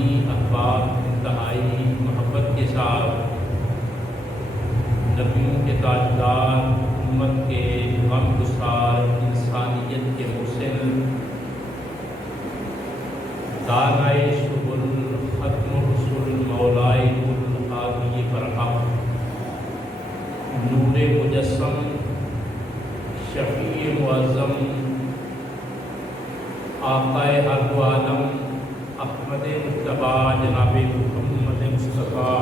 روحانی احباب انتہائی محبت کے ساتھ نبیوں کے تاجدار، امت کے غم گسار، انسانیت کے محسن، دانائے سبل، ختم رسول، مولائے کل، ہادی برحق، نور مجسم، شفیع معظم، آقائے ہر دو عالم، احمد مجتبی جناب محمد مصطفیٰ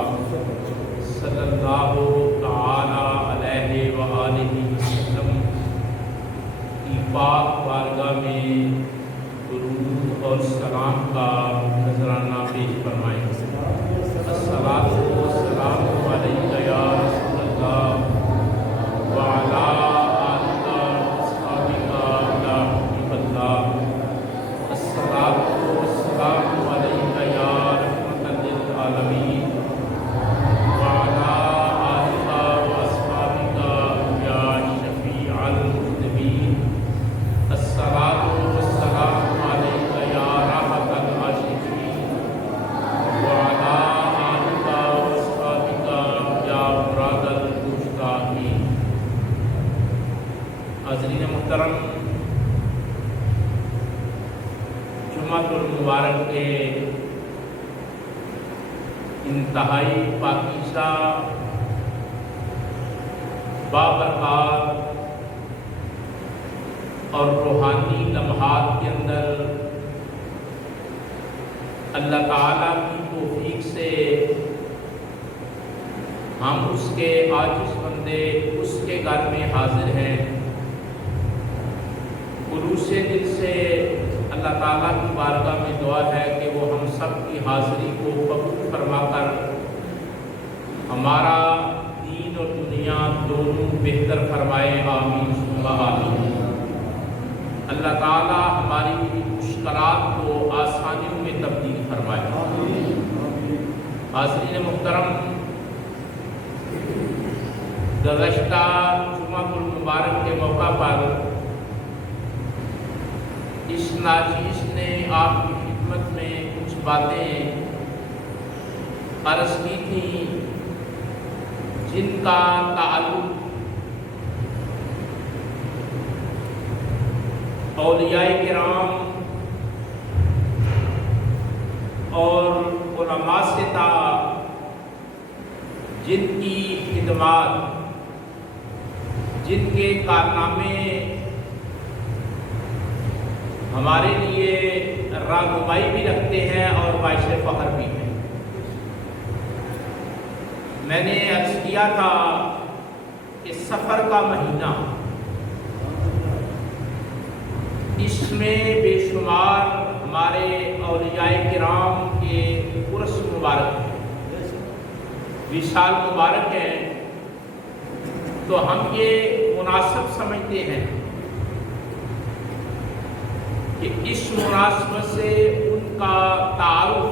صلی اللہ تعالی علیہ وآلہ وسلم کی پاک بارگاہ میں درود اور سلام کا نذرانہ پیش فرمائیں۔ الصلاۃ والسلام علیک یا رسول اللہ وعلی آلک واصحابک یا حبیب اللہ۔ الصلاۃ والسلام علیک یا رحمۃ للعالمین وعلی آلک واصحابک یا شفیع المذنبین۔ الصلاۃ والسلام علیک یا راحت العاشقین وعلی آلک واصحابک یا مراد المشتاقین۔ حاضرین محترم، جمعۃ المبارک کے انتہائی پاکیزہ، بابرکات اور روحانی لمحات کے اندر اللہ تعالیٰ کی توفیق سے ہم اس کے عاجز بندے اس کے گھر میں حاضر ہیں۔ خلوص دل سے اللہ تعالیٰ کی بارگاہ میں دعا ہے کہ وہ ہم سب کی حاضری کو قبول فرما کر ہمارا دین اور دنیا دونوں بہتر فرمائے، آمین ثم آمین۔ اللہ تعالیٰ ہماری مشکلات کو آسانیوں میں تبدیل فرمائے۔ حاضرین محترم، گزشتہ جمعۃ المبارک کے موقع پر اس ناچیز نے آپ کی خدمت میں کچھ باتیں عرض کی تھیں جن کا تعلق اولیاء کرام اور علماء سے تھا، جن کی خدمات، جن کے کارنامے ہمارے لیے رہنمائی بھی رکھتے ہیں اور باعث فخر بھی ہیں۔ میں نے عرض کیا تھا کہ سفر کا مہینہ، اس میں بے شمار ہمارے اولیاء کرام کے عرس مبارک ہیں، وصال مبارک ہیں، تو ہم یہ مناسب سمجھتے ہیں کہ اس مناسبت سے ان کا تعارف،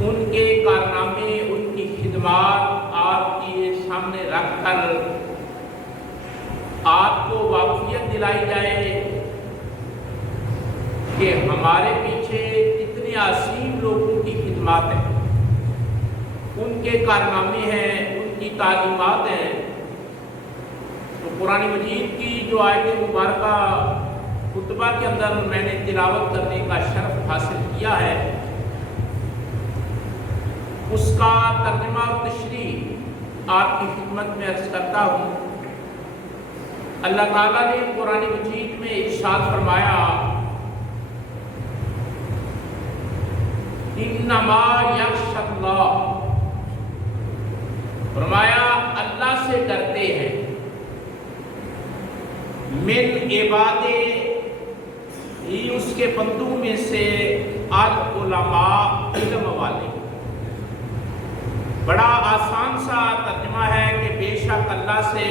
ان کے کارنامے، ان کی خدمات آپ کے سامنے رکھ کر آپ کو واقفیت دلائی جائے کہ ہمارے پیچھے کتنے عظیم لوگوں کی خدمات ہیں، ان کے کارنامے ہیں، ان کی تعلیمات ہیں۔ تو قرآن مجید کی جو آیت مبارکہ خطبہ کے اندر میں نے تلاوت کرنے کا شرف حاصل کیا ہے، اس کا ترجمہ اور تشریح آپ کی خدمت میں عرض کرتا ہوں۔ اللہ تعالیٰ نے قرآن مجید میں ارشاد فرمایا، انما یخشی اللہ، فرمایا اللہ سے ڈرتے ہیں، من عبادے، ہی اس کے بندوں میں سے، العلماء، علم والے۔ بڑا آسان سا ترجمہ ہے کہ بے شک اللہ سے،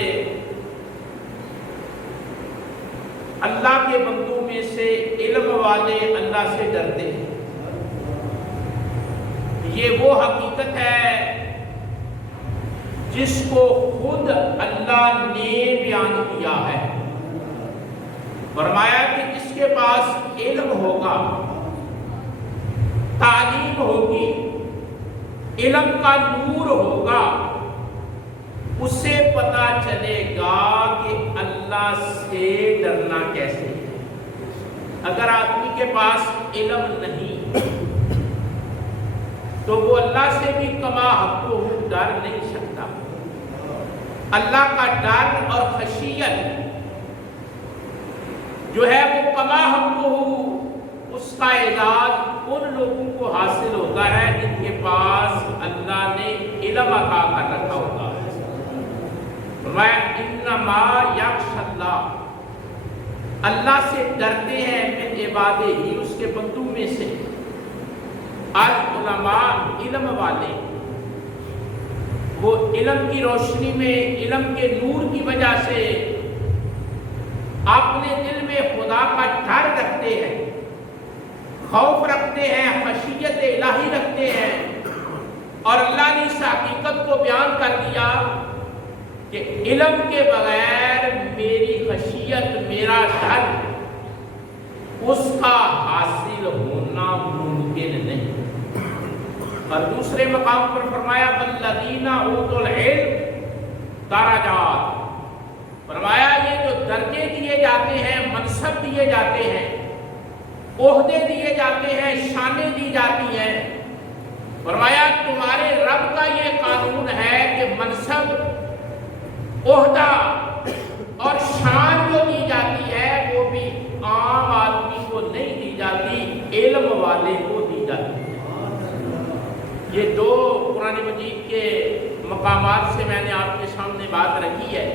اللہ کے بندوں میں سے علم والے اللہ سے ڈرتے ہیں۔ یہ وہ حقیقت ہے جس کو خود اللہ نے بیان کیا ہے۔ فرمایا کہ جس کے پاس علم ہوگا تعلیم ہوگی، علم کا نور ہوگا، اسے پتا چلے گا کہ اللہ سے ڈرنا کیسے ہے۔ اگر آدمی کے پاس علم نہیں تو وہ اللہ سے بھی کما حق ڈر نہیں سکتا۔ اللہ کا ڈر اور خشیت جو ہے وہ کما حق، اس کا اعزاز ان لوگوں کو حاصل ہوتا ہے جن کے پاس اللہ نے علم عطا کر رکھا ہوتا ہے۔ فرمایا انما یخشی اللہ، اللہ سے ڈرتے ہیں من عبادہ ہی، اس کے بندوں میں سے العلماء، علم والے۔ وہ علم کی روشنی میں، علم کے نور کی وجہ سے اپنے دل میں خدا کا ڈر رکھتے ہیں، خوف رکھتے ہیں، خشیت الہی رکھتے ہیں۔ اور اللہ نے اس حقیقت کو بیان کر دیا کہ علم کے بغیر میری خشیت، میرا ڈر، اس کا حاصل ہونا ممکن نہیں۔ اور دوسرے مقام پر فرمایا والذین اوتوا العلم درجات، فرمایا یہ جو درجے دیے جاتے ہیں، منصب دیے جاتے ہیں، عہدے دیے جاتے ہیں، شانیں دی جاتی ہیں، فرمایا تمہارے رب کا یہ قانون ہے کہ منصب، عہدہ اور شان جو دی جاتی ہے وہ بھی عام آدمی کو نہیں دی جاتی، علم والے کو دی جاتی ہے۔ یہ دو قرآن مجید کے مقامات سے میں نے آپ کے سامنے بات رکھی ہے۔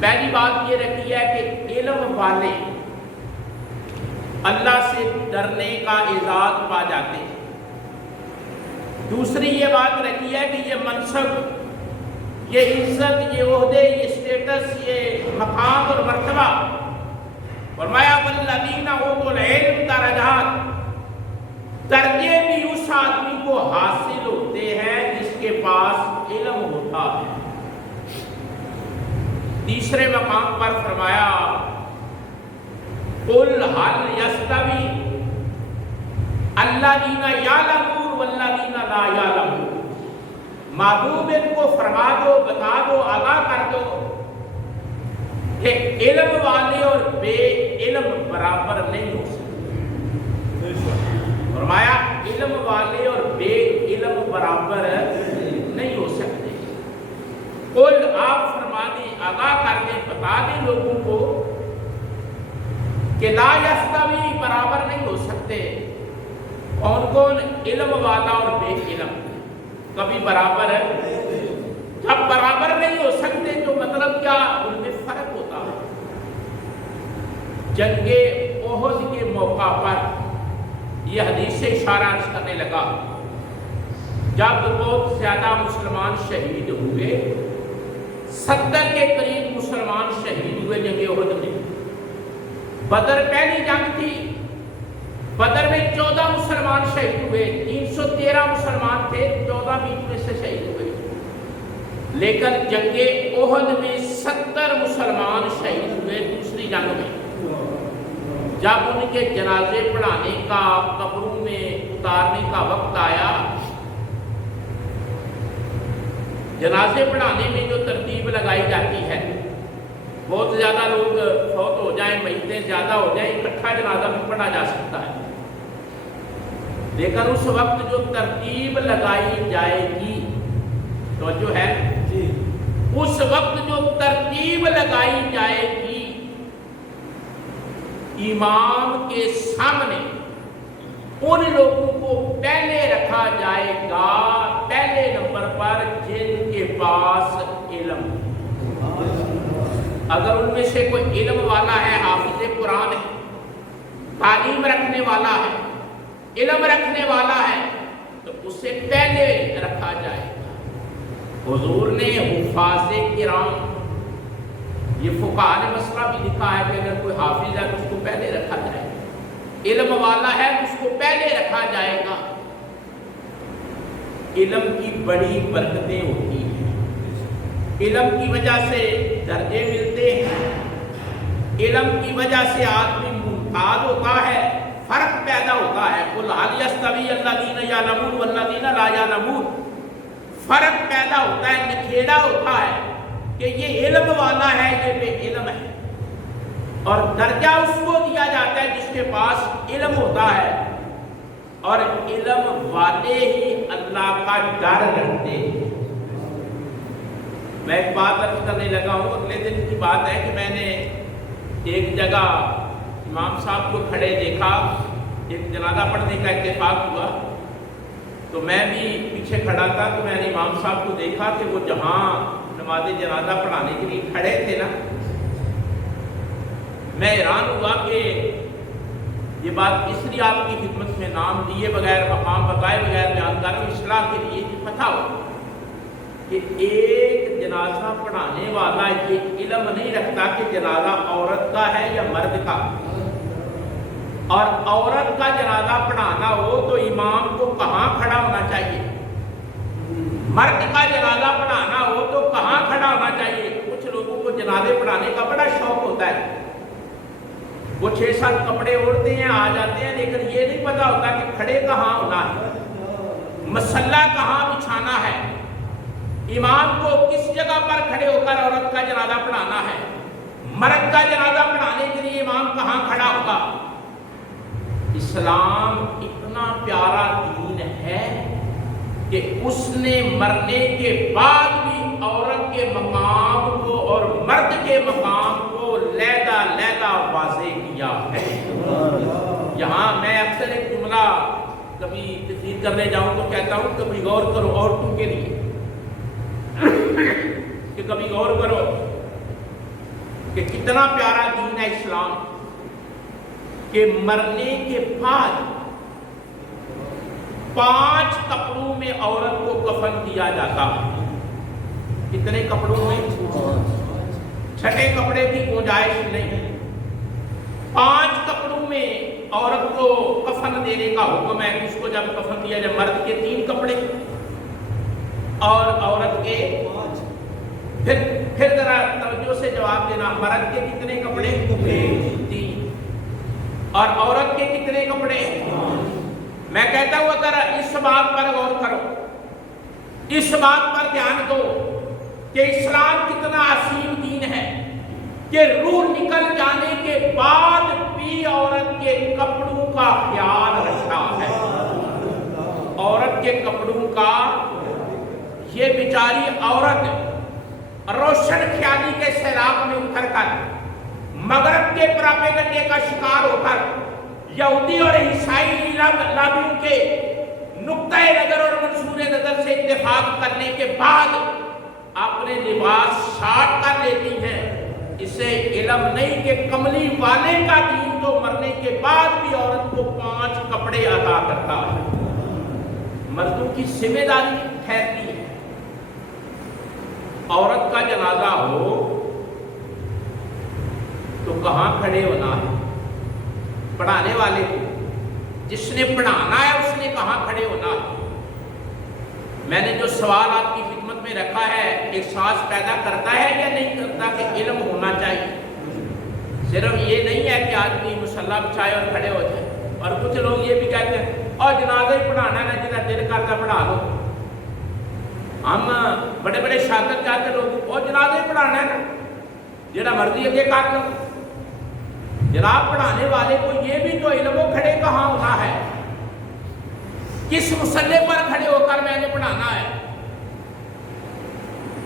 پہلی بات یہ رکھی ہے کہ علم والے اللہ سے ڈرنے کا اعزاز پا جاتے ہیں۔ دوسری یہ بات رکھی ہے کہ یہ منصب، یہ عزت، یہ عہدے، یہ اسٹیٹس، یہ مقام اور مرتبہ، فرمایا والذین اوتوا العلم درجات، درجے بھی اس آدمی کو حاصل ہوتے ہیں جس کے پاس علم ہوتا ہے۔ تیسرے مقام پر فرمایا قل هل یستوی الذین یعلمون والذین لا یعلمون، محبوب ان کو فرما دو، بتا دو، آگاہ کر دو کہ علم والے اور بے علم برابر نہیں ہو سکتے۔ فرمایا علم والے اور بے علم برابر نہیں ہو سکتے۔ قل، آپ فرما دیں، آگاہ کر دیں، بتا دیں لوگوں کو کہ لا یستوی، برابر نہیں ہو سکتے۔ کون کون؟ علم والا اور بے علم کبھی برابر ہے؟ جب برابر نہیں ہو سکتے تو مطلب کیا؟ ان میں فرق ہوتا ہے۔ جنگ احد کے موقع پر یہ حدیث سے اشارہ کرنے لگا، جب بہت زیادہ مسلمان شہید ہوئے، 70 کے قریب مسلمان شہید ہوئے جنگ احد میں۔ بدر پہلی جنگ تھی، بدر میں 14 مسلمان شہید ہوئے، 313 مسلمان تھے، 14 بیچ میں سے شہید ہوئے۔ لیکن جنگ احد میں 70 مسلمان شہید ہوئے دوسری جنگ میں۔ جب ان کے جنازے پڑھانے کا، قبروں میں اتارنے کا وقت آیا، جنازے پڑھانے میں جو ترتیب لگائی جاتی ہے، بہت زیادہ لوگ فوت ہو جائیں، میتیں زیادہ ہو جائیں، اکٹھا جنازہ بھی پڑھا جا سکتا ہے، لیکن اس وقت جو ترتیب لگائی جائے گی، توجہ ہے، اس وقت جو ترتیب لگائی جائے گی، امام کے سامنے ان لوگوں کو پہلے رکھا جائے گا، پہلے نمبر پر جن کے پاس علم۔ اگر ان میں سے کوئی علم والا ہے، حافظ قرآن ہے، تعلیم رکھنے والا ہے، علم رکھنے والا ہے، تو اسے پہلے رکھا جائے گا۔ حضور نے حفاظ کرام، یہ فقہاء نے مسئلہ بھی لکھا ہے کہ اگر کوئی حافظ ہے تو اس کو پہلے رکھا جائے گا، علم والا ہے تو اس کو پہلے رکھا جائے گا۔ علم کی بڑی برکتیں ہوتی ہیں، علم کی وجہ سے درجے ملتے ہیں، علم کی وجہ سے آدمی ممتاز ہوتا ہے، فرق پیدا ہوتا ہے. قل هل يستوي الذين يعلمون والذين لا يعلمون. فرق پیدا ہوتا ہے, نکھیڑا ہوتا ہے کہ یہ علم والا ہے, یہ بے علم ہے. اور درجہ اس کو دیا جاتا ہے جس کے پاس علم ہوتا ہے, اور علم والے ہی اللہ کا ڈر رکھتے ہیں. میں ایک بات عرض کرنے لگا ہوں, اگلے دن کی بات ہے کہ میں نے ایک جگہ امام صاحب کو کھڑے دیکھا, ایک جنازہ پڑھنے کا اتفاق ہوا, تو میں بھی پیچھے کھڑا تھا, تو میں نے امام صاحب کو دیکھا کہ وہ جہاں نماز جنازہ پڑھانے کے لیے کھڑے تھے نا, میں حیران ہوا کہ یہ بات اس لیے آپ کی خدمت میں نام دیے بغیر, مقام بتائے بغیر بیان کر رہا ہوں, اصلاح کے لیے کہ پتہ ہو کہ ایک جنازہ پڑھانے والا یہ علم نہیں رکھتا کہ جنازہ عورت کا ہے یا مرد کا. اور عورت کا جنازہ پڑھانا ہو تو امام کو کہاں کھڑا ہونا چاہیے, مرد کا جنازہ پڑھانا ہو تو کہاں کھڑا ہونا چاہیے. کچھ لوگوں کو جنازے پڑھانے کا بڑا شوق ہوتا ہے, وہ 6-7 کپڑے اوڑھتے ہیں, آ جاتے ہیں, لیکن یہ نہیں پتا ہوتا کہ کھڑے کہاں ہونا ہے, مسلح کہاں بچھانا ہے, امام کو کس جگہ پر کھڑے ہو کر عورت کا جنازہ پڑھانا ہے, مرد کا جنازہ پڑھانے کے لیے امام کہاں کھڑا ہوگا. اسلام اتنا پیارا دین ہے کہ اس نے مرنے کے بعد بھی عورت کے مقام کو اور مرد کے مقام کو لیدا لیدا واضح کیا ہے. یہاں میں اکثر ایک جملہ کبھی تفسیر کرنے جاؤں تو کہتا ہوں کبھی غور کرو عورتوں کے لیے, کہ کبھی غور کرو کہ کتنا پیارا دین ہے اسلام, کہ مرنے کے بعد 5 کپڑوں میں عورت کو کفن دیا جاتا. کتنے کپڑوں میں؟ 6 کپڑے کی گنجائش نہیں, 5 کپڑوں میں عورت کو کفن دینے کا حکم ہے. اس کو جب کفن دیا جائے, مرد کے 3 کپڑے اور عورت کے 5. پھر ذرا توجہ سے جواب دینا, مرد کے کتنے کپڑے؟ 3. اور عورت کے کتنے کپڑے؟ 5. میں کہتا ہوں اگر اس بات پر غور کرو, اس بات پر دھیان دو کہ اسلام کتنا عظیم دین ہے کہ روح نکل جانے کے بعد بھی عورت کے کپڑوں کا خیال رکھتا ہے. عورت کے کپڑوں کا, یہ بیچاری عورت روشن خیالی کے سیلاب میں اتر کر, مغرب کے پراپیگنڈے کا شکار ہو کر, یہودی اور عیسائی لابیوں کے نقطۂ نظر اور منصور نظر سے اتفاق کرنے کے بعد اپنے لباس شاٹ کر لیتی ہیں. اسے علم نہیں کہ کملی والے کا دین تو مرنے کے بعد بھی عورت کو 5 کپڑے عطا کرتا ہے. مردوں کی ذمہ داری ٹھہرتی ہے. عورت کا جنازہ ہو تو کہاں کھڑے ہونا ہے؟ پڑھانے والے کو, جس نے پڑھانا ہے اس نے کہاں کھڑے ہونا ہے؟ میں نے جو سوال آپ کی خدمت میں رکھا ہے, احساس پیدا کرتا ہے یا نہیں کرتا کہ علم ہونا چاہیے؟ صرف یہ نہیں ہے کہ آدمی مسلح بچھائے اور کھڑے ہو جائے. اور کچھ لوگ یہ بھی کہتے ہیں اور جنازہ ہی پڑھانا ہے نا, جنہیں دل کرتا پڑھا لو. ہم بڑے بڑے شاطر چاہتے لوگ اور جنازہ ہی پڑھانا ہے نا, جنہیں مرضی اگے کر لو. جناب پڑھانے والے کو یہ بھی تو علم ہو کھڑے کہاں ہونا ہے, کس مسلح پر کھڑے ہو کر میں نے پڑھانا ہے.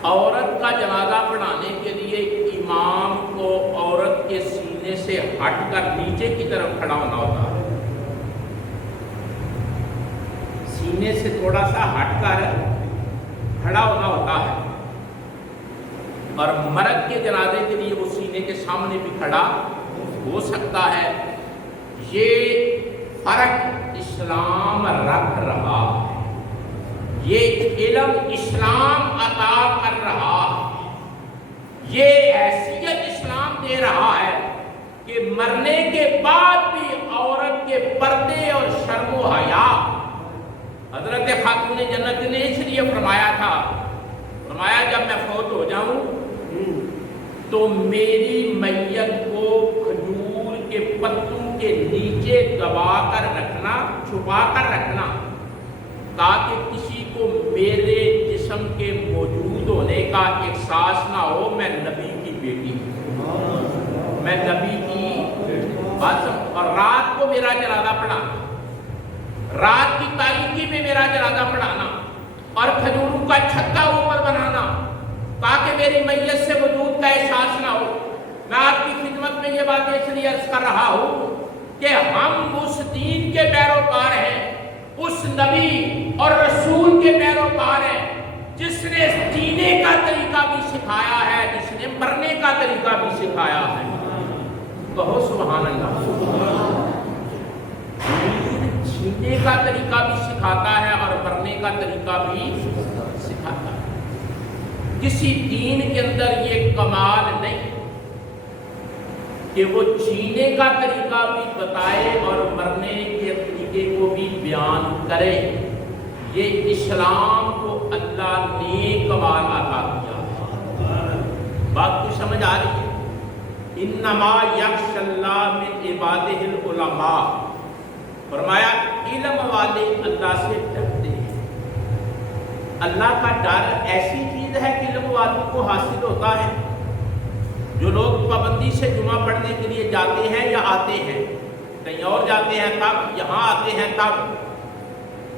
عورت کا جنازہ پڑھانے کے لیے امام کو عورت کے سینے سے ہٹ کر نیچے کی طرف کھڑا ہونا ہوتا ہے, سینے سے تھوڑا سا ہٹ کر کھڑا ہونا ہوتا ہے. اور مرد کے جنازے کے لیے وہ سینے کے سامنے بھی کھڑا ہو سکتا ہے. یہ فرق اسلام رکھ رہا ہے, یہ علم اسلام عطا کر رہا ہے, یہ حیثیت اسلام دے رہا ہے کہ مرنے کے بعد بھی عورت کے پردے اور شرم و حیا. حضرت خاتون جنت نے اس لیے فرمایا تھا, فرمایا جب میں فوت ہو جاؤں تو میری میت کو کھجور کے پتوں کے نیچے دبا کر رکھنا، چھپا کر رکھنا، تاکہ کسی کو میرے جسم کے موجود ہونے کا احساس نہ ہو میں نبی کی بیٹی ہوں، میں نبی کی بس۔ اور رات کو میرا جنازہ پڑھانا، رات کی تاریکی میں میرا جنازہ پڑھانا، اور کھجوروں کا چھتا اوپر بنانا تاکہ میری میت سے وجود کا احساس نہ ہو۔ میں آپ کی خدمت میں یہ باتیں اس لیے عرض کر رہا ہوں کہ ہم اس دین کے پیروکار ہیں، اس نبی اور رسول کے پیروکار ہیں جس نے جینے کا طریقہ بھی سکھایا ہے، جس نے مرنے کا طریقہ بھی سکھایا ہے۔ کہو سبحان اللہ۔ جینے کا طریقہ بھی سکھاتا ہے اور مرنے کا طریقہ بھی سکھاتا ہے۔ کسی دین کے اندر یہ کمال نہیں کہ وہ جینے کا طریقہ بھی بتائے اور مرنے کے طریقے کو بھی بیان کرے۔ یہ اسلام کو اللہ نے کمال عطا کیا۔ بات کو سمجھ آ رہی ہے؟ انما یخشی اللہ من عبادہ العلماء، فرمایا علم والے اللہ سے ڈرتے ہیں۔ اللہ کا ڈر ایسی چیز ہے کہ علم والوں کو حاصل ہوتا ہے۔ جو لوگ پابندی سے جمعہ پڑھنے کے لیے جاتے ہیں یا آتے ہیں، کہیں اور جاتے ہیں تب، یہاں آتے ہیں تب،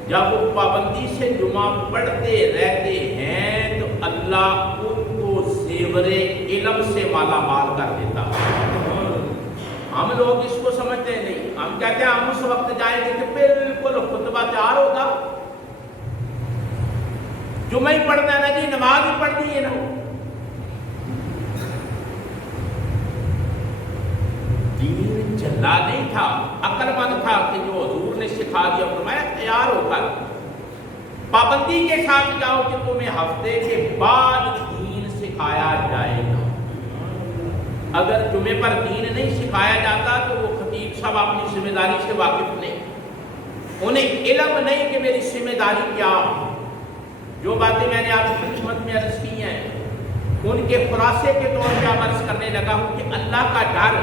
جب وہ پابندی سے جمعہ پڑھتے رہتے ہیں تو اللہ ان کو زیور علم سے مالا مال کر دیتا ہے۔ ہم لوگ اس کو سمجھتے نہیں، ہم کہتے ہیں ہم اس وقت جائیں گے کہ بالکل خطبہ تیار ہوگا، جمعہ ہی پڑھنا ہے نا جی، نماز ہی پڑھنی ہے نا۔ دین جھلا نہیں تھا، عقل مند تھا کہ جو حضور نے سکھا دیا، فرمایا تیار ہو کر پابندی کے ساتھ جاؤ کہ تمہیں ہفتے کے بعد دین سکھایا جائے گا۔ اگر جمعے پر دین نہیں سکھایا جاتا تو وہ خطیب صاحب اپنی ذمہ داری سے واقف نہیں، انہیں علم نہیں کہ میری ذمہ داری کیا۔ جو باتیں میں نے آپ کی خدمت میں عرض کی ہیں ان کے خلاصے کے طور پہ عرض کرنے لگا ہوں کہ اللہ کا ڈر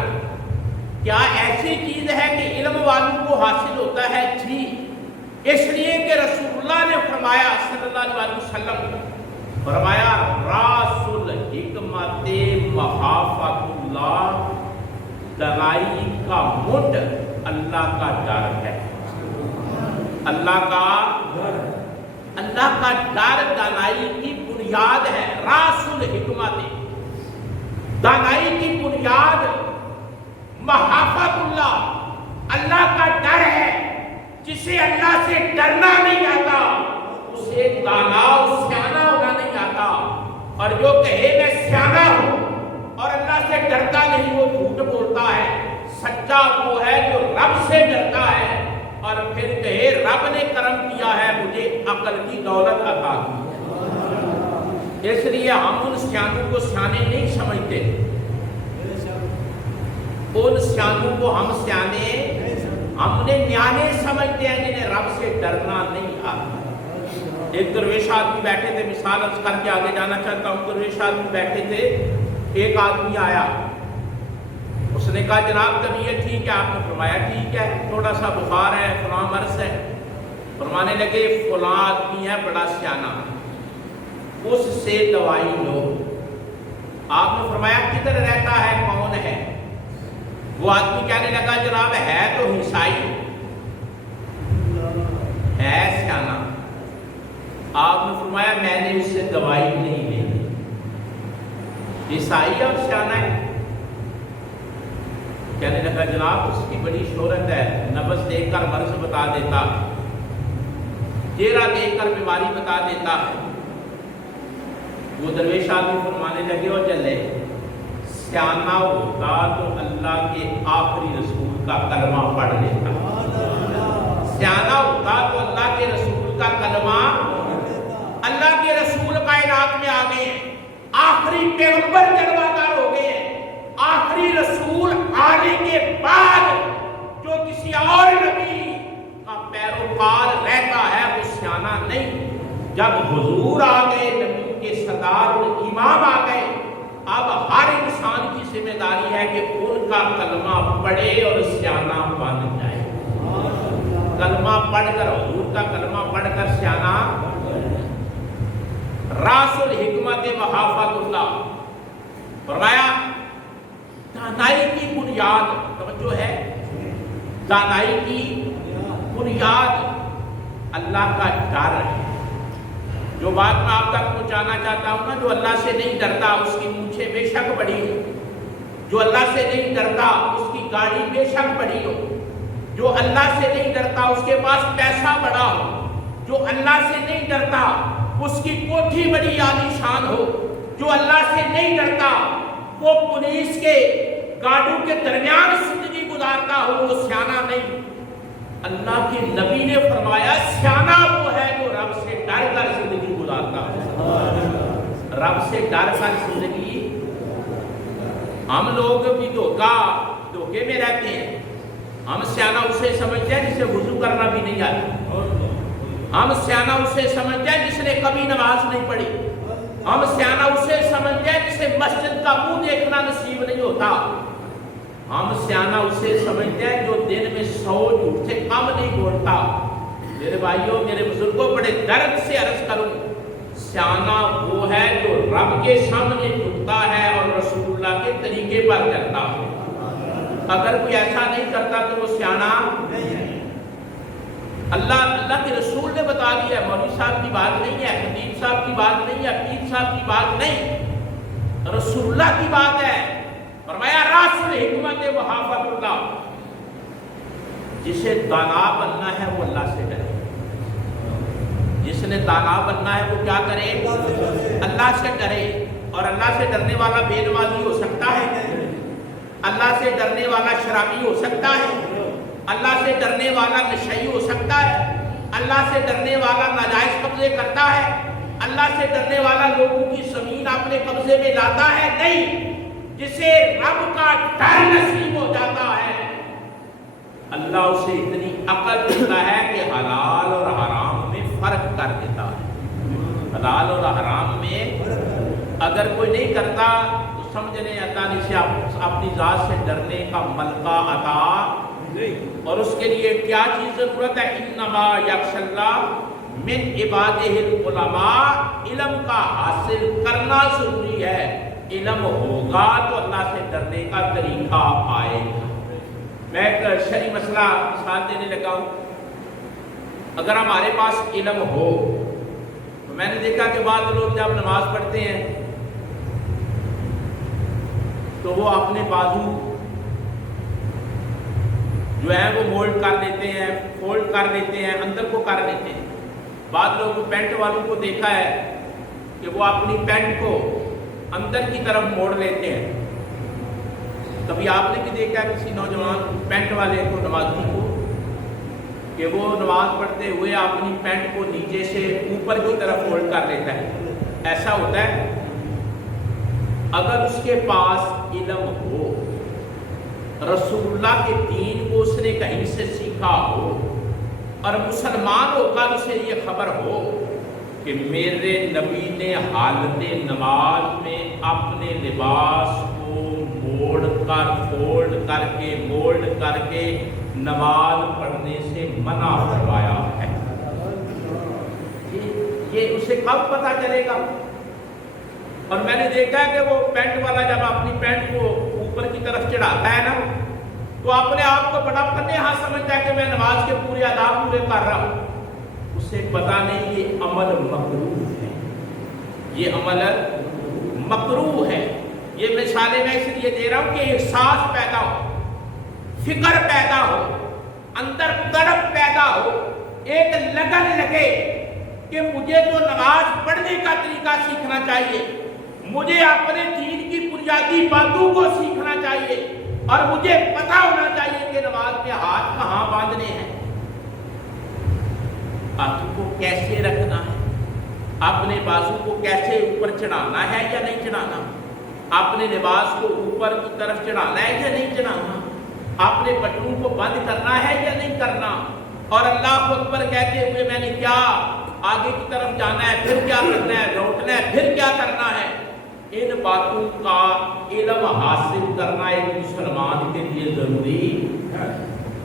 کیا ایسی چیز ہے کہ علم والوں کو حاصل ہوتا ہے؟ جی، اس لیے کہ رسول اللہ نے فرمایا صلی اللہ علیہ وسلم، فرمایا راس الحکمت مخافت اللہ، دلائی کا مڈ اللہ کا ڈر ہے۔ اللہ کا ڈر دانائی کی بنیاد ہے۔ راس الحکمت، دانائی کی بنیاد مخافت اللہ، اللہ کا ڈر ہے۔ جسے اللہ سے ڈرنا نہیں آتا اسے دانا اور سیانا ہونا نہیں آتا، اور جو کہے میں سیانا ہوں اور اللہ سے ڈرتا نہیں وہ جھوٹ بولتا ہے۔ سچا وہ ہے جو رب سے ڈرتا ہے اور پھر کہے رب نے کرم کیا ہے، مجھے عقل کی دولت عطا کی۔ اس لیے ہم ان سیانوں کو سیانے نہیں سمجھتے، ان سیانوں کو ہم سیانے، ہم انہیں نیانے سمجھتے ہیں جنہیں رب سے ڈرنا نہیں آتا۔ ایک درویش آدمی بیٹھے تھے، مثال عرض کر کے آگے جانا چاہتا ہوں۔ درویش آدمی بیٹھے تھے، ایک آدمی آیا، اس نے کہا جناب طبیعت ٹھیک ہے؟ آپ نے فرمایا ٹھیک ہے، تھوڑا سا بخار ہے، فلاں مرض ہے۔ فرمانے لگے فلاں آدمی ہے بڑا سیانا، اس سے دوائی لو۔ آپ نے فرمایا کدھر رہتا ہے، کون ہے؟ وہ آدمی کہنے لگا جناب ہے تو عیسائی، ہے سیانا۔ آپ نے فرمایا میں نے اس سے دوائی نہیں لینی، عیسائی اور سیانا ہے۔ کہنے لگا جناب اس کی بڑی شہرت ہے، نبض دیکھ کر مرض بتا دیتا ہے، چہرہ دیکھ کر بیماری بتا دیتا ہے۔ وہ درویش آدمی فرمانے لگے اور چلے سیانا ہوتا تو اللہ کے آخری رسول کا کلمہ پڑھ لیتا، سیانا ہوتا تو اللہ کے رسول کا کلمہ، اللہ کے رسول کائنات میں آ گئے ہیں، آخری پیغمبر جلوہ ہو گئے ہیں، آخری رسول آنے کے بعد جو کسی اور نبی کا پیروکار رہتا ہے وہ سیانا نہیں۔ جب حضور آ گئے، نبی کے سردار اور امام آ گئے، اب ہر انسان کی ذمہ داری ہے کہ ان کا کلمہ پڑھے اور سیانا بن جائے. کلمہ پڑھ کر، حضور کا کلمہ پڑھ کر سیانا. راس الحکمت وحافظ اللہ فرمایا دانائی کی بنیاد، توجہ ہے، دانائی کی بنیاد اللہ کا ڈر ہے. جو بات میں آپ تک پہنچانا چاہتا ہوں نا، جو اللہ سے نہیں ڈرتا اس کی مونچھیں بے شک بڑی ہو. جو اللہ سے نہیں ڈرتا اس کی گاڑی بے شک بڑی ہو. جو اللہ سے نہیں ڈرتا اس کے پاس پیسہ بڑا ہو. جو اللہ سے نہیں ڈرتا اس کی کوٹھی بڑی عالی شان ہو. جو اللہ سے نہیں ڈرتا وہ پولیس کے گارڈوں کے درمیان زندگی گزارتا ہو، وہ سیانا نہیں. اللہ کے نبی نے فرمایا سیانا وہ ہے جو رب سے ڈر کر زندگی گزارتا ہے. رب سے ڈر کر زندگی. ہم لوگ بھی دھوکے میں رہتے ہیں. ہم سیانا اسے سمجھتے ہیں جسے وضو کرنا بھی نہیں آتا. ہم سیانا اسے سمجھتے ہیں جس نے کبھی نماز نہیں پڑھی. ہم سیانا اسے سمجھتے ہیں جسے مسجد کا منہ دیکھنا نصیب نہیں ہوتا. ہم سیانا اسے سمجھتے ہیں جو دن میں 100 جھوٹ سے کم نہیں بولتا. میرے بھائیوں، میرے بزرگوں، بڑے درد سے عرض کروں، سیانا وہ ہے جو رب کے سامنے جھکتا ہے اور رسول اللہ کے طریقے پر چلتا ہے. اگر کوئی ایسا نہیں کرتا تو وہ سیانا نہیں ہے. اللہ کے رسول نے بتا دیا. مولوی صاحب کی بات نہیں ہے، خطیب صاحب کی بات نہیں ہے، پیر صاحب کی بات نہیں، رسول اللہ کی بات ہے. فرمایا راس الحکمت وحافظ اللہ. جسے دانا بننا ہے وہ اللہ سے ڈرے. جس نے دانا بننا ہے وہ کیا کرے؟ اللہ سے ڈرے. اور اللہ سے ڈرنے والا بے نمازی ہو سکتا ہے؟ اللہ سے ڈرنے والا شرابی ہو سکتا ہے؟ اللہ سے ڈرنے والا نشئی ہو سکتا ہے؟ اللہ سے ڈرنے والا ناجائز قبضے کرتا ہے؟ اللہ سے ڈرنے والا لوگوں کی زمین اپنے قبضے میں لاتا ہے؟ نہیں. جسے رب کا ڈر نصیب ہو جاتا ہے اللہ اسے اتنی عقل دیتا ہے کہ حلال اور حرام میں فرق کر دیتا ہے. حلال اور حرام میں اگر کوئی نہیں کرتا تو سمجھنے اللہ نے سے اپنی ذات سے ڈرنے کا ملکہ عطا نہیں. اور اس کے لیے کیا چیز ضرورت ہے؟ انما یخشی اللہ من عبادہ العلماء. علم کا حاصل کرنا ضروری ہے. علم ہوگا تو اللہ سے ڈرنے کا طریقہ آئے گا. میں ایک شرعی مسئلہ مثال دینے لگا ہوں. اگر ہمارے پاس علم ہو تو میں نے دیکھا کہ بعض لوگ جب نماز پڑھتے ہیں تو وہ اپنے بازو جو ہے وہ مولڈ کر لیتے ہیں، فولڈ کر لیتے ہیں، اندر کو کر لیتے ہیں. بعض لوگ پینٹ والوں کو دیکھا ہے کہ وہ اپنی پینٹ کو اندر کی طرف موڑ لیتے ہیں. کبھی آپ نے بھی دیکھا کسی نوجوان پینٹ والے کو، نمازی کو، کہ وہ نماز پڑھتے ہوئے اپنی پینٹ کو نیچے سے اوپر کی طرف فولڈ کر لیتا ہے. ایسا ہوتا ہے. اگر اس کے پاس علم ہو، رسول اللہ کے دین کو اس نے کہیں سے سیکھا ہو اور مسلمان ہو کر اسے یہ خبر ہو کہ میرے نبی نے حالت نماز میں اپنے لباس کو موڑ کر، فولڈ کر کے، مولڈ کر کے نماز پڑھنے سے منع فرمایا ہے، یہ اسے کب پتہ چلے گا؟ اور میں نے دیکھا ہے کہ وہ پینٹ والا جب اپنی پینٹ کو اوپر کی طرف چڑھاتا ہے نا تو اپنے آپ کو بڑا فنیہا سمجھتا ہے کہ میں نماز کے پورے آداب پورے کر رہا ہوں. اسے پتہ نہیں یہ عمل مکروہ ہے. یہ عمل مکروہ ہے. یہ مثالیں میں اس لیے دے رہا ہوں کہ احساس پیدا ہو، فکر پیدا ہو، اندر تڑپ پیدا ہو، ایک لگن لگے کہ مجھے تو نماز پڑھنے کا طریقہ سیکھنا چاہیے، مجھے اپنے دین کی بنیادی باتوں کو سیکھنا چاہیے اور مجھے پتہ ہونا چاہیے کہ نماز میں ہاتھ کہاں باندھنے ہیں، ہاتھوں کو کیسے رکھنا ہے، اپنے بازو کو کیسے اوپر چڑھانا ہے یا نہیں چڑھانا، اپنے لباس کو اوپر کی طرف چڑھانا ہے یا نہیں چڑھانا، اپنے بٹنوں کو بند کرنا ہے یا نہیں کرنا. اور اللہ اکبر کہتے ہوئے میں نے کیا آگے کی طرف جانا ہے، پھر کیا کرنا ہے، لوٹنا ہے، پھر کیا کرنا ہے. ان باتوں کا علم حاصل کرنا ایک مسلمان کے لیے ضروری ہے۔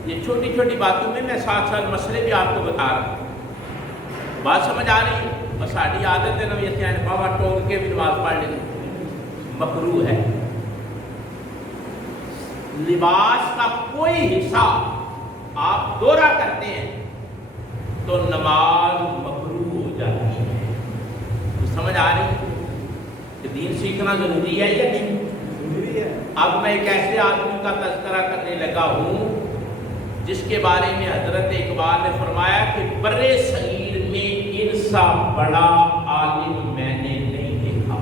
یہ چھوٹی چھوٹی باتوں میں ساتھ ساتھ مسئلے بھی آپ کو بتا رہا ہوں، بات سمجھ آ رہی ہے؟ اور ساری عادت ہے نویتیاں بابا ٹوک کے بھی نماز پڑھ لیں، مکروہ ہے۔ لباس کا کوئی حصہ آپ دورہ کرتے ہیں تو نماز مکروہ ہو جاتی ہے۔ تو سمجھ آ رہی ہے کہ دین سیکھنا ضروری ہے یا نہیں؟ ضروری ہے۔ اب میں ایک ایسے آدمی کا تذکرہ کرنے لگا ہوں جس کے بارے میں حضرت اقبال نے فرمایا کہ برے صغیر میں ان سا بڑا عالم میں نے نہیں دیکھا۔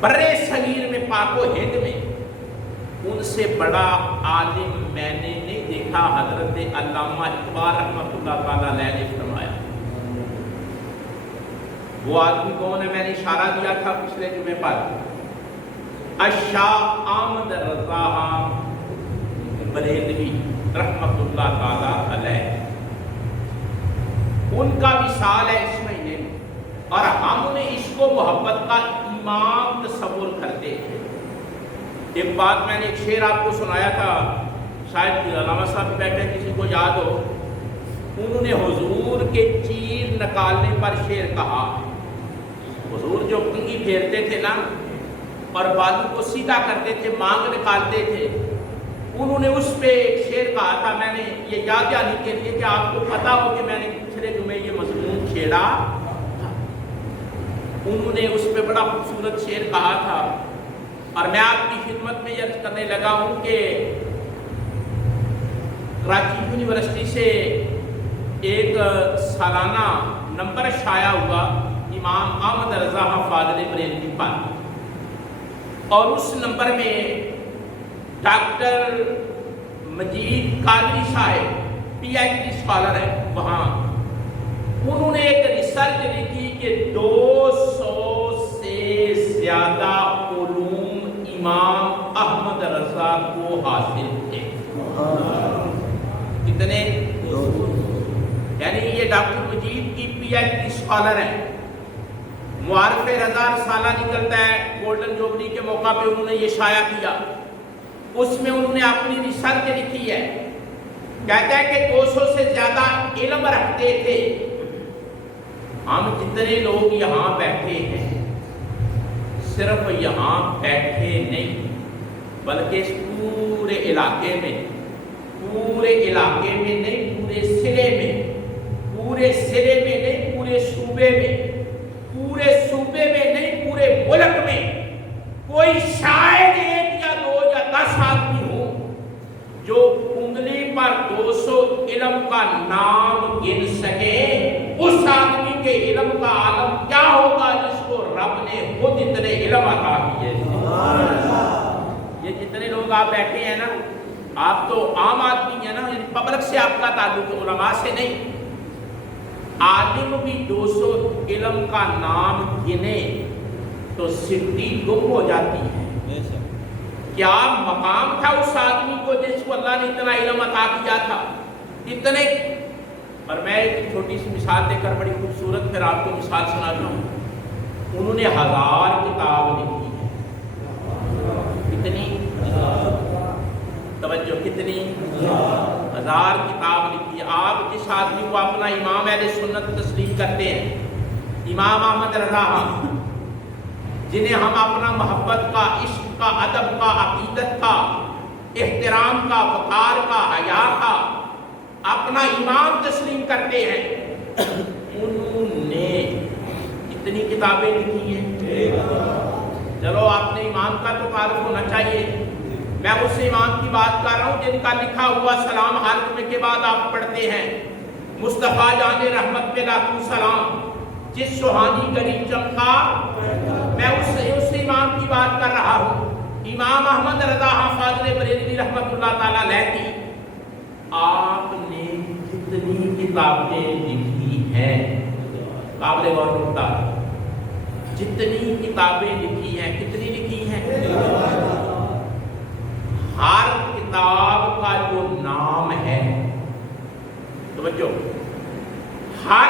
برے صغیر میں پاک و ہند میں ان سے بڑا عالم میں نے نہیں دیکھا، حضرت علامہ اقبال رحمۃ اللہ تعالیٰ علیہ نے فرمایا۔ وہ آدمی کون ہے؟ میں نے اشارہ دیا تھا پچھلے جمعے پر، شاہ احمد رضا بریلوی رحمۃ اللہ تعالیٰ علیہ۔ ان کا وصال ہے اس مہینے میں، اور ہم نے اس کو محبت کا امام تصور کرتے ہیں۔ ایک بات میں نے ایک شعر آپ کو سنایا تھا، شاید علامہ صاحب بیٹھے کسی کو یاد ہو، انہوں نے حضور کے چیر نکالنے پر شعر کہا۔ حضور جو کنگھی پھیرتے تھے نا اور بالوں کو سیدھا کرتے تھے، مانگ نکالتے تھے، انہوں نے اس پہ ایک شعر کہا تھا۔ میں نے یہ یاد دلانے کے لیے کہ آپ کو پتا ہو کہ میں نے پچھلے جمعے یہ مضمون چھیڑا تھا۔ انہوں نے اس پہ بڑا خوبصورت شعر کہا تھا، اور میں آپ کی خدمت میں عرض کرنے لگا ہوں کہ کراچی یونیورسٹی سے ایک سالانہ نمبر شائع ہوا امام احمد رضا فاضل بریلوی پر، اور اس نمبر میں ڈاکٹر مجید قادری صاحب پی ایچ ڈی اسکالر ہے وہاں، انہوں نے ایک ریسرچ لکھی کہ 200 سے زیادہ علوم امام احمد رضا کو حاصل تھے۔ کتنے؟ یعنی یہ ڈاکٹر مجید کی پی ایچ ڈی اسکالر ہیں، معارف رضا رسالہ نکلتا ہے گولڈن جوبلی کے موقع پہ انہوں نے یہ شائع کیا، اس میں انہوں نے اپنی ریسرچ لکھی ہے، کہتا ہے کہ 200 سے زیادہ علم رکھتے تھے۔ ہم جتنے لوگ یہاں بیٹھے ہیں صرف یہاں بیٹھے نہیں بلکہ اس پورے علاقے میں نہیں، پورے سرے میں نہیں، پورے صوبے میں نہیں، پورے ملک میں کوئی شاید 1 یا 2 یا 10 آدمی ہو جو انگلی پر 200 علم کا نام گن سکے۔ اس آدمی کے علم کا عالم کیا ہوگا جس کو رب نے خود اتنے علم عطا کیے۔ یہ جتنے لوگ آپ بیٹھے ہیں نا، آپ تو عام آدمی ہیں نا، پبلک سے آپ کا تعلق ہے، علماء سے نہیں۔ عالم بھی 200 علم کا نام گنے تو صدی گم ہو جاتی ہے۔ کیا مقام تھا اس آدمی کو جس کو اللہ نے اتنا علم عطا کیا تھا؟ اتنے۔ اور میں ایک چھوٹی سی مثال دے کر بڑی خوبصورت پھر آپ کو مثال سناتا ہوں۔ انہوں نے 1000 کتاب لکھی ہے۔ کتنی؟ توجہ، کتنی؟ 1000 کتاب لکھی ہے۔ آپ جس آدمی کو اپنا امام اہل سنت تسلیم کرتے ہیں، امام احمد رضا، جنہیں ہم اپنا محبت کا، عشق کا، ادب کا، عقیدت کا، احترام کا، وقار کا، حیا کا اپنا امام تسلیم کرتے ہیں، انہوں نے کتنی کتابیں لکھی ہیں؟ چلو آپ نے امام کا تو تعارف ہونا چاہیے، میں اس امام کی بات کر رہا ہوں جن کا لکھا ہوا سلام ہر جمعے کے بعد آپ پڑھتے ہیں، مصطفیٰ جان رحمت پہ لاکھوں سلام، جس سہانی گلی چمکا، میں اس امام کی بات کر رہا ہوں، امام احمد رضا فاضل بریلوی رحمت اللہ تعالیٰ علیہ کی۔ آپ نے جتنی کتابیں لکھی ہیں، قابل غور نکتہ، جتنی کتابیں لکھی ہیں، کتنی لکھی ہیں؟ ہر کتاب کا جو نام ہے، توجہ، ہر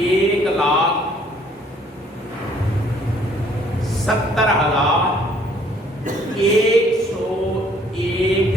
1,70,101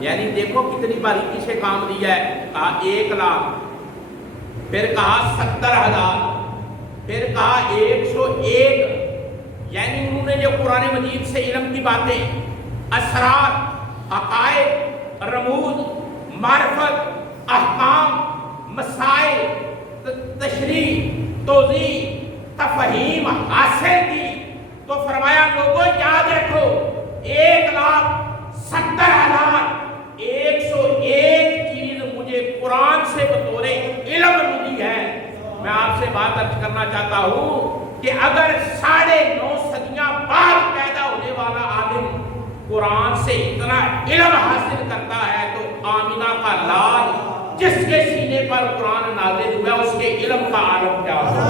یعنی دیکھو کتنی باریکی سے کام دیا ہے. کہا 1,00,000، پھر کہا 70,000، پھر کہا 101. یعنی انہوں نے جو قرآن مجید سے علم کی باتیں، اسرار، حقائق، رموز، معرفت، احکام، مسائل، تشریح، توضیح، تفہیم حاصل کی، تو فرمایا لوگوں یاد رکھو 1,70,101 چیز مجھے قرآن سے بطور علم ملی ہے. میں آپ سے بات عرض کرنا چاہتا ہوں کہ اگر 9.5 صدیاں بعد پیدا ہونے والا عالم قرآن سے اتنا علم حاصل کرتا ہے تو آمینہ کا لال جس کے سینے پر قرآن نازل ہوا اس کے علم کا عالم کیا ہوگا.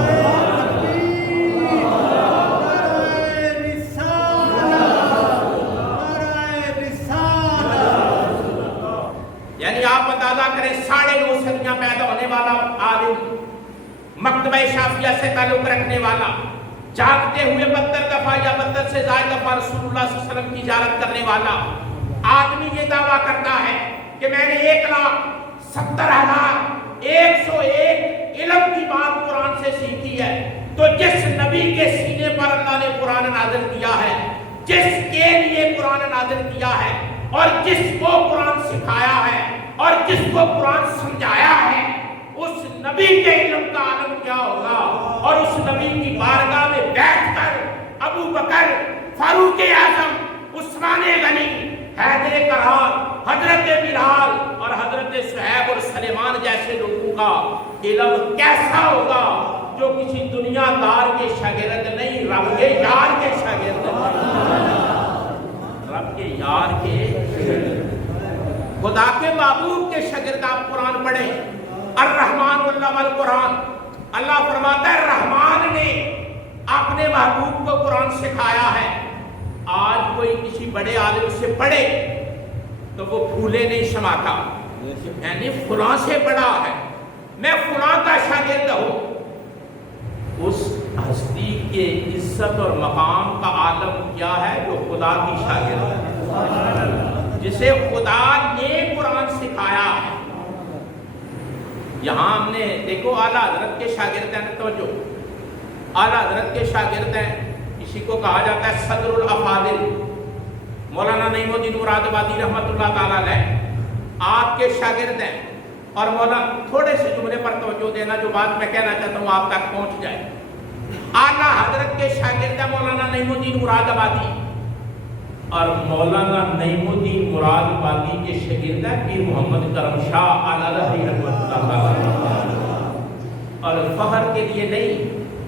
یعنی آپ اندازہ کریں 9.5 صدیاں پیدا ہونے والا عالم، مکتبہ شافعیہ سے تعلق رکھنے والا، جاگتے ہوئے 72 دفعہ یا 72 سے زائد دفعہ رسول اللہ صلی اللہ علیہ وسلم کی زیارت کرنے والا آدمی یہ دعویٰ کرتا ہے کہ میں نے 1,70,101 علم کی بات قرآن سے سیکھی ہے. تو جس نبی کے سینے پر اللہ نے قرآن نازل کیا ہے، جس کے لیے قرآن نازل کیا ہے، اور جس کو قرآن سکھایا ہے، اور جس کو قرآن سمجھایا ہے، اس نبی کے علم کا عالم کیا ہوگا. اور اس نبی کی بارگاہ میں بیٹھ کر ابو بکر، فاروق اعظم، عثمان غنی، حیدر کرار، حضرت بلال اور حضرت صہیب اور سلیمان جیسے لوگوں کا علم کیسا ہوگا جو کسی دنیا دار کے شاگرد نہیں، رب کے یار کے شاگرد نہیں. رب کے یار کے، خدا کے محبوب کے شاگرد آپ قرآن پڑھیں. الرحمن علم القرآن، اللہ فرماتا ہے رحمان نے اپنے محبوب کو قرآن سکھایا ہے. آج کوئی کسی بڑے عالم سے پڑھے تو وہ پھولے نہیں سماتا، یعنی فلاں سے پڑھا ہے، میں فلاں کا شاگرد ہوں. اس ہستی کے عزت اور مقام کا عالم کیا ہے جو خدا کی شاگرد ہے، جسے خدا نے قرآن سکھایا ہے. یہاں ہم نے دیکھو اعلیٰ حضرت کے شاگرد ہیں، توجہ، اعلیٰ حضرت کے شاگرد ہیں. کسی کو کہا جاتا ہے صدر الافاضل مولانا نعیم الدین مراد آبادی رحمۃ اللہ تعالیٰ علیہ، آپ کے شاگرد ہیں. اور مولانا تھوڑے سے جملے پر توجہ دینا، جو بات میں کہنا چاہتا ہوں آپ تک پہنچ جائے. اعلیٰ حضرت کے شاگرد ہیں مولانا نعیم الدین مراد آبادی، اور مولانا نعیم الدین مراد آبادی کے شاگرد ہیں پیر محمد کرم شاہ علیہ رحمۃ اللہ تعالیٰ. اور فخر کے لیے نہیں،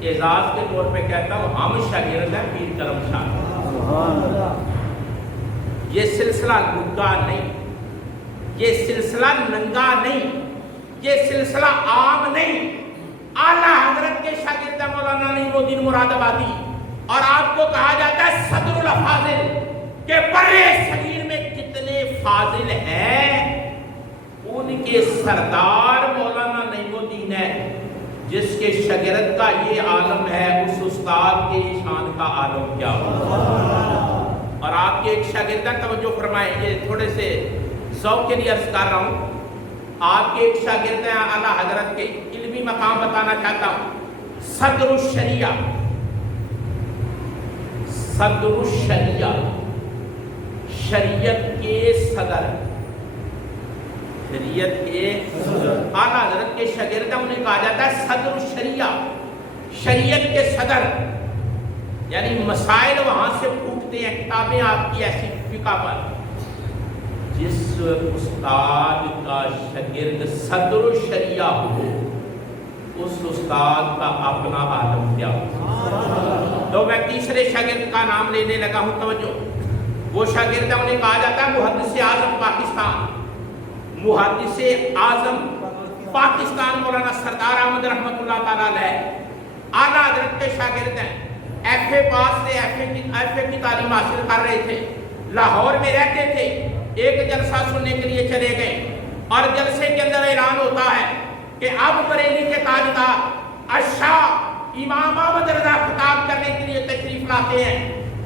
اعزاز کے طور پہ کہتا ہوں ہم شاگرد ہیں پیر کرم شاہ. یہ سلسلہ لگا نہیں، یہ سلسلہ ننگا نہیں، یہ سلسلہ عام نہیں. اعلیٰ حضرت کے شاگرد ہیں مولانا نعیم الدین مراد آبادی، اور آپ کو کہا جاتا ہے صدر الافاضل کہ برے صغیر میں جتنے فاضل ہیں ان کے سردار مولانا نعیم الدین ہے. جس کے شاگرد کا یہ عالم ہے اس استاد کے شان کا عالم کیا ہوگا. اور آپ کے ایک شاگرد ہیں، توجہ فرمائیں، یہ تھوڑے سے ذوق کے لیے عرض کر رہا ہوں. آپ کے ایک شاگرد ہیں اعلیٰ حضرت کے، علمی مقام بتانا چاہتا ہوں، صدر الشریعہ، صدر الشریعہ، شریعت کے صدر، شریعت کے اعلیٰ حضرت کے شاگرد ہیں، انہیں کہا جاتا ہے صدر الشریعہ، شریعت کے صدر. یعنی مسائل وہاں سے پھوٹتے ہیں، کتابیں آپ کی ایسی فقہ پر. جس استاد کا شاگرد صدر الشریعہ ہو اس استاد کا اپنا عالم کیا ہو. تو میں تیسرے شاگرد کا نام لینے لگا ہوں، توجہ. وہ شاگرد ہے، انہیں کہا جاتا ہے محدث اعظم پاکستان، محدث اعظم پاکستان مولانا سردار احمد رحمۃ اللہ تعالیٰ علیہ. اعلیٰ حضرت کے شاگرد ہیں، ایف اے پاس سے ایف اے کی تعلیم حاصل کر رہے تھے، لاہور میں رہتے تھے. ایک جلسہ سننے کے لیے چلے گئے اور جلسے کے اندر اعلان ہوتا ہے کہ اب بریلی کے تاجدار اشاہ امام احمد رضا خطاب کرنے کے لیے تشریف لاتے ہیں.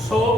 100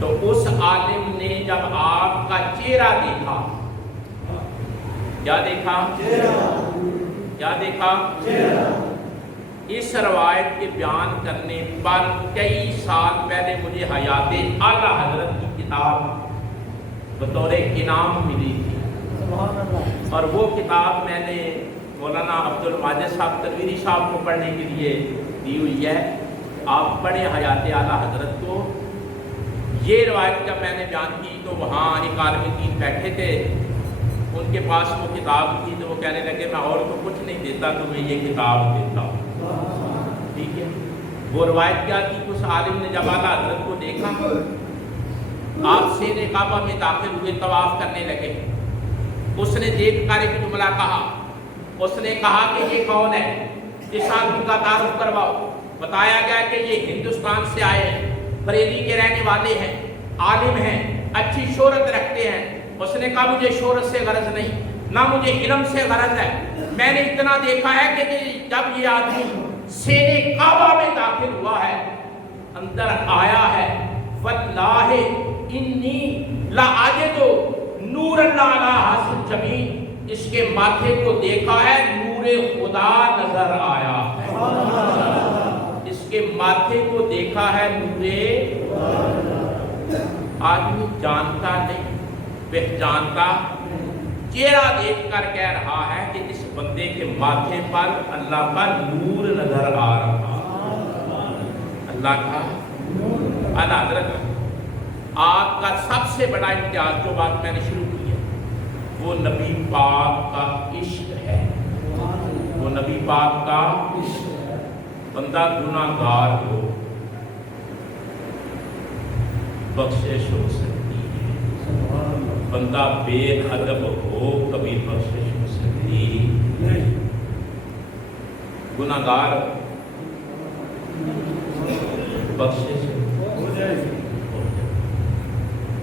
تو اس عالم نے جب آپ کا چہرہ دیکھا، کیا دیکھا؟ کیا دیکھا؟ اس روایت کے بیان کرنے پر کئی سال پہلے مجھے حیات اعلیٰ حضرت کی کتاب بطور انعام ملی تھی، اور وہ کتاب میں نے مولانا عبدالماجد صاحب تنویری صاحب کو پڑھنے کے لیے دی ہوئی ہے۔ آپ پڑھیں حیات اعلیٰ حضرت کو۔ یہ روایت جب میں نے بیان کی تو وہاں ایک عالم دین بیٹھے تھے، ان کے پاس وہ کتاب تھی، تو وہ کہنے لگے میں اور تو کچھ نہیں دیتا، تو میں یہ کتاب دیتا ہوں۔ ٹھیک ہے، وہ روایت کیا تھی کہ اس عالم نے جب اعلیٰ حضرت کو دیکھا، آپ سین کعبہ میں داخل ہوئے، طواف کرنے لگے، اس نے دیکھ کر ایک جملہ کہا، اس نے کہا کہ یہ کون ہے؟ اس آدمی کا تعارف کرواؤ۔ بتایا گیا کہ یہ ہندوستان سے آئے ہیں، بریلی کے رہنے والے ہیں، عالم ہیں، اچھی شہرت رکھتے ہیں۔ اس نے کہا مجھے شہرت سے غرض نہیں، نہ مجھے علم سے غرض ہے، میں نے اتنا دیکھا ہے کہ جب یہ آدمی سین کعبہ میں داخل ہوا ہے، اندر آیا ہے، واللہ انی لاجد نور اللہ علی حسن جبین، اس کے ماتھے کو دیکھا ہے، نور خدا نظر آیا ہے، اس کے ماتھے کو دیکھا ہے، نور۔ آدمی جانتا نہیں، پہچانتا، چہرہ دیکھ کر کہہ رہا ہے کہ اس بندے کے ماتھے پر اللہ کا نور نظر آ رہا، اللہ کا اعلیٰ حضرت۔ آپ کا سب سے بڑا امتیاز جو بات میں نے شروع کی ہے وہ نبی پاک کا عشق ہے، وہ نبی پاک کا عشق ہے۔ بندہ گناہ گار ہو، بخشش ہو سکتی ہے، بندہ بے ادب ہو، کبھی بخشش ہو سکتی نہیں۔ گناہ گار بخشش ہو جائے،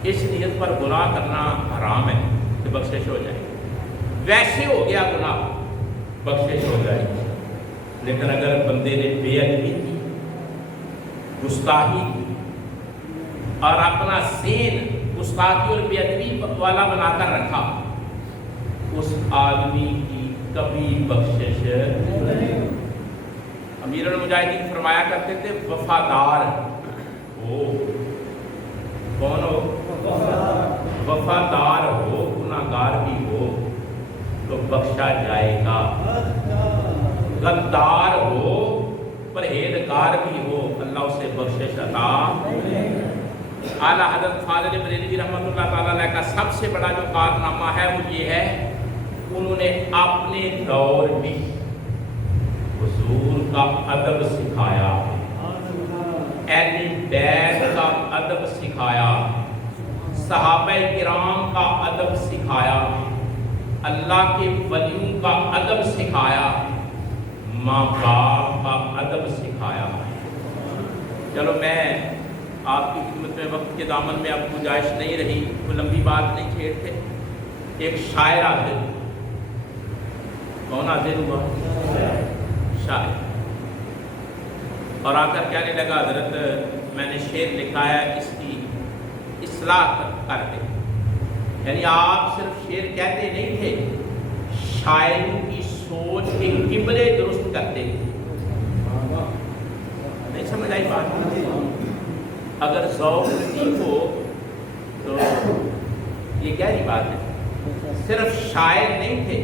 اس نیت پر گناہ کرنا حرام ہے کہ بخشش ہو جائے، ویسے ہو گیا گناہ بخشش ہو جائے۔ لیکن اگر بندے نے بے ادبی کی، گستاخی کی، اور اپنا ذہن گستاخی اور بے ادبی والا بنا کر رکھا، اس آدمی کی کبھی بخشش نہیں۔ امیر المجاہدین فرمایا کرتے تھے وفادار ہو، کون ہو؟ وفادار ہو، گناہ گار بھی ہو تو بخشا جائے گا، غدار ہو، پرہیزگار بھی ہو، اللہ اسے بخشش عطا۔ اعلیٰ حضرت فاضل بریلوی رحمۃ اللہ تعالیٰ علیہ کا سب سے بڑا جو کارنامہ ہے وہ یہ ہے، انہوں نے اپنے دور میں حضور کا ادب سکھایا، اہل بیت کا ادب سکھایا، صحابہ کرام کا ادب سکھایا، اللہ کے ولیوں کا ادب سکھایا، ماں باپ کا ادب سکھایا۔ چلو میں آپ کی خدمت میں وقت کے دامن میں اب گنجائش نہیں رہی، وہ لمبی بات نہیں چھیڑتے۔ ایک شاعر حاضر، کون حاضر ہوا؟ شاعر، اور آ کر کہنے لگا حضرت میں نے شعر لکھا ہے، اس کی اصلاح کر دیں۔ یعنی آپ صرف شعر کہتے نہیں تھے، شاعروں کی سوچ کے قبلے درست کرتے تھے۔ نہیں سمجھ آئی بات؟ اگر ذوق نہیں ہو تو یہ گہری بات ہے۔ صرف شاعر نہیں تھے،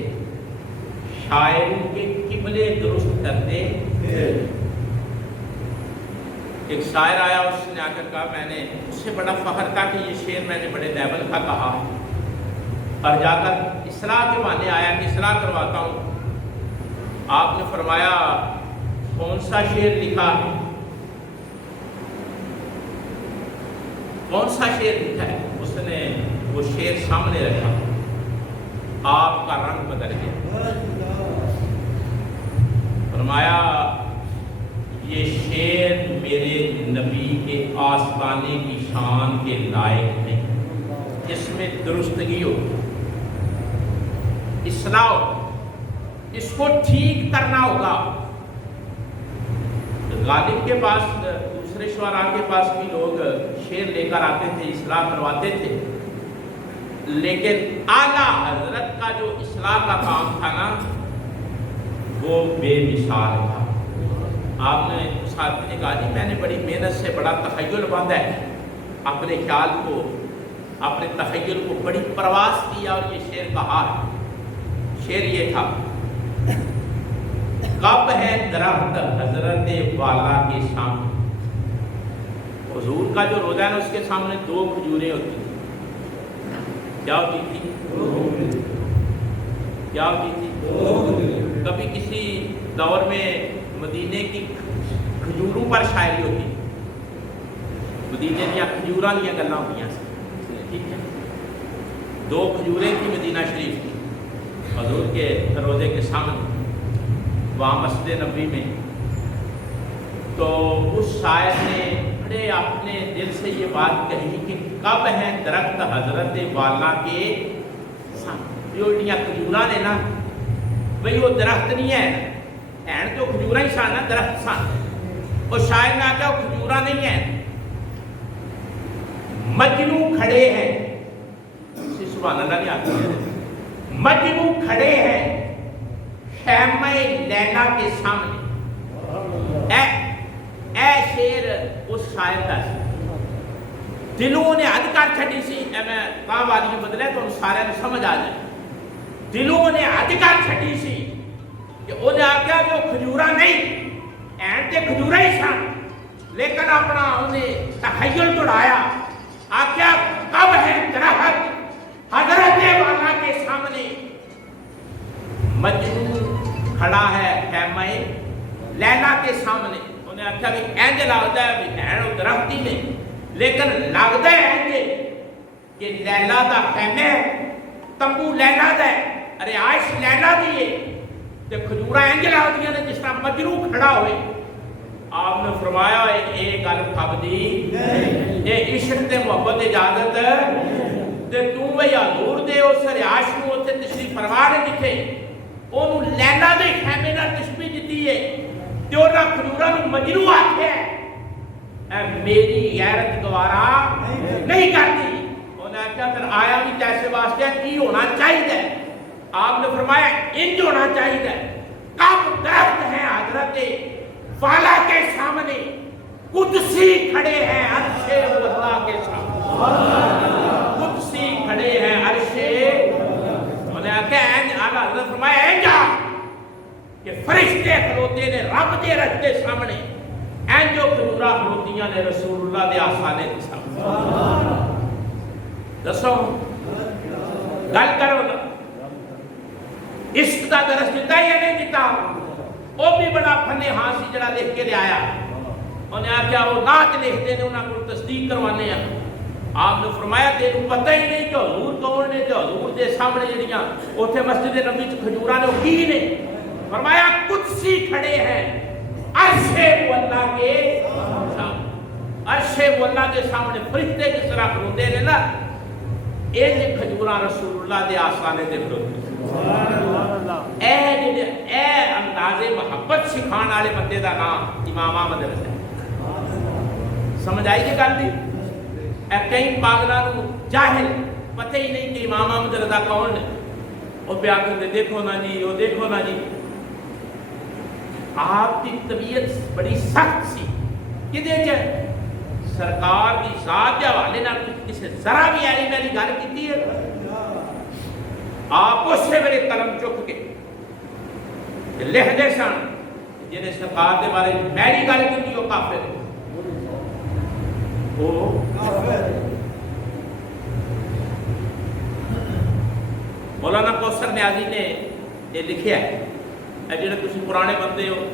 شاعروں کے قبلے درست کرتے تھے۔ ایک شاعر آیا، اس نے آ کر کہا، میں نے اس سے بڑا فخر تھا کہ یہ شعر میں نے بڑے لیول کا کہا، اور جا کر اصلاح کے معنی آیا کہ اصلاح کرواتا ہوں۔ آپ نے فرمایا کون سا شعر لکھا ہے؟ کون سا شعر لکھا ہے؟ اس نے وہ شعر سامنے رکھا، آپ کا رنگ بدل گیا۔ فرمایا یہ شعر میرے نبی کے آستانے کی شان کے لائق نہیں، اس میں درستگی ہو، اصلاح ہو، اس کو ٹھیک کرنا ہوگا۔ غالب کے پاس دوسرے دوسرے شعراء کے پاس بھی لوگ شعر لے کر آتے تھے، اصلاح کرواتے تھے، لیکن اعلیٰ حضرت کا جو اصلاح کا کام تھا نا وہ بے مثال تھا۔ آپ نے اس آدمی نے کہا جی میں نے بڑی محنت سے بڑا تخیل باندھا ہے، اپنے خیال کو، اپنے تخیل کو بڑی پرواز کیا اور یہ شعر کہا ہے۔ شعر یہ تھا، کب ہے درخت حضرت والا کے سامنے، حضور کا جو روزہ ہے نا اس کے سامنے 2 کھجوریں ہوتی تھیں۔ کیا ہوتی تھی؟ کیا ہوتی تھی؟ کبھی کسی دور میں مدینے کی کھجوروں پر شاعری ہوتی، مدینے دیا کھجوراں دیا گلاں ہوئی سے، ٹھیک ہے، 2 کھجوریں تھی مدینہ شریف کی حضور کے روزے کے سامنے وہاں مسجد نبوی میں۔ تو اس شاعر نے بڑے اپنے دل سے یہ بات کہی کہ کب ہے درخت حضرت والا کے سامنے، جو انڈیاں کھجوراں نے نا بھئی وہ درخت نہیں ہے، این تو کھجوراں ہی سان نا، درخت سان، اور شاعر نے آکھا وہ کھجوراں نہیں ہیں، مجنو کھڑے ہیں، سبحان اللہ نہیں آتی ہے، مجنو کھڑے ہیں خیمہ لیلا کے سامنے۔ اے شیر اس شاعر کا سی، دلوں نے حد کر چھڑی سی، میں کام والی بدلے تو سارے نے سمجھ آ جائے، دلوں نے حد کر چھڑی سی کہ انہیں آکھا کہ وہ کھجوراں نہیں، این تے کھجوراں ہی سن، لیکن اپنا انہیں تخیل توڑایا، آکھا کب ہے درخت حضرت والا کے سامنے، مجنون کھڑا ہے خیمہ لیلا کے سامنے۔ انہیں آکھا بھی اینج لگتا ہے بھی این وہ درخت ہی نہیں، لیکن لگتا ہے اینج کہ لیلا دا خیمہ تمبو لیلا دا ہے، ارے عائش لیلا دیئے تے کھجوراں اینج لگدیاں نے جس طرح مجنو کھڑا ہوئے۔ آپ نے فرمایا ایک گل کھبدی یہ عشق تے محبت اجازت تے تو بھئی حضور دے اس رہائش کو اتنے تشریف فرما نے دکھے، انہوں لیلا دے خیمے نال تشبیہ دیتی ہے تے انہاں کھجوراں نوں مجنو آکھیا ہے، اے میری غیرت گوارا نہیں کرتی۔ انہوں نے کہا پھر آیا بھی تیسے واسطے کی ہونا چاہیے؟ آپ نے فرمایا انج ہونا چاہیے، کب درخت ہیں حضرت والا کے سامنے، قدسی کھڑے ہیں عرش اللہ کے سامنے، قدسی کھڑے ہیں عرش۔ انہوں نے کہا حضرت فرمایا اینجا کہ فرشتے کھلوتے نے رب دے رکھتے سامنے، اینجو کھجوراں کھلوتیاں نے رسول اللہ دے آسانے کے سامنے۔ دسو گل کرو نا، عشق دا درس دیتا یا نہیں دیتا؟ وہ بھی بڑا فن ہاں سی جڑا لکھ کے لے آیا، انہیں آکھیا وہ نعت لکھتے نے انہاں کو تصدیق کروانے ہیں۔ آپ نے فرمایا تینو پتہ ہی نہیں کہ حضور کون نے، تے حضور دے سامنے جڑیاں اوتھے مسجد نبوی وچ کھجوراں نے کی نے؟ فرمایا قدسی کھڑے ہیں عرش مولا کے سامنے، عرش مولا کے سامنے فرشتے جس طرح کھلوتے نے نا، یہ کھجوراں رسول اللہ دے آسانے دے کھلوتے۔ اے انداز محبت سکھان والے بندے دا نام امام احمد رضا ہے۔ سمجھ آئی جی گل دی؟ اے کئی پاگلاں نوں جاہل پتہ ہی نہیں کہ امام احمد رضا کون نے، وہ پہ آکر دیکھو نا جی، وہ دیکھو نا جی۔ آپ کی طبیعت بڑی سخت سی، کدے چ سرکار کی ذات کے حوالے نہ کسی ذرا بھی ایلی میلی گل کیتی ہے؟ آپ اسے میرے قلم چک کے لکھ دے سن جنہیں سرکار دے بارے میری گل کی وہ کافر ہے، وہ مولانا کوثر نیازی نے یہ لکھیا ہے۔ اے جڑے تسی پرانے بندے ہو،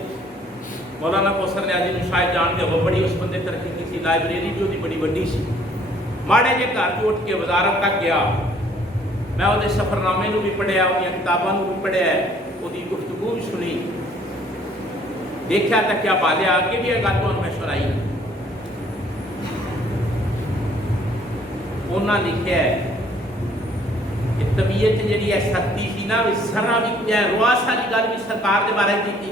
مولانا کوثر نیازی نے شاید جان دے ہو، بڑی اس بندے ترقی کی سی، لائبریری جو دی بڑی بڑی سی، ماڑے جے گھر تو اٹھ کے وزارت تک گیا، میں وہ سفر نامے بھی پڑھیا، وہ کتابوں بھی پڑھیا، وہ گفتگو بھی سنی، دیکھا تک کیا بالیا آگے بھی گل تو میں سنائی۔ انہاں لکھیا ہے کہ طبیعت جڑی ہے سختی سی نا، سرا بھی روا ساری گل بھی سرکار دے بارے کی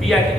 PhD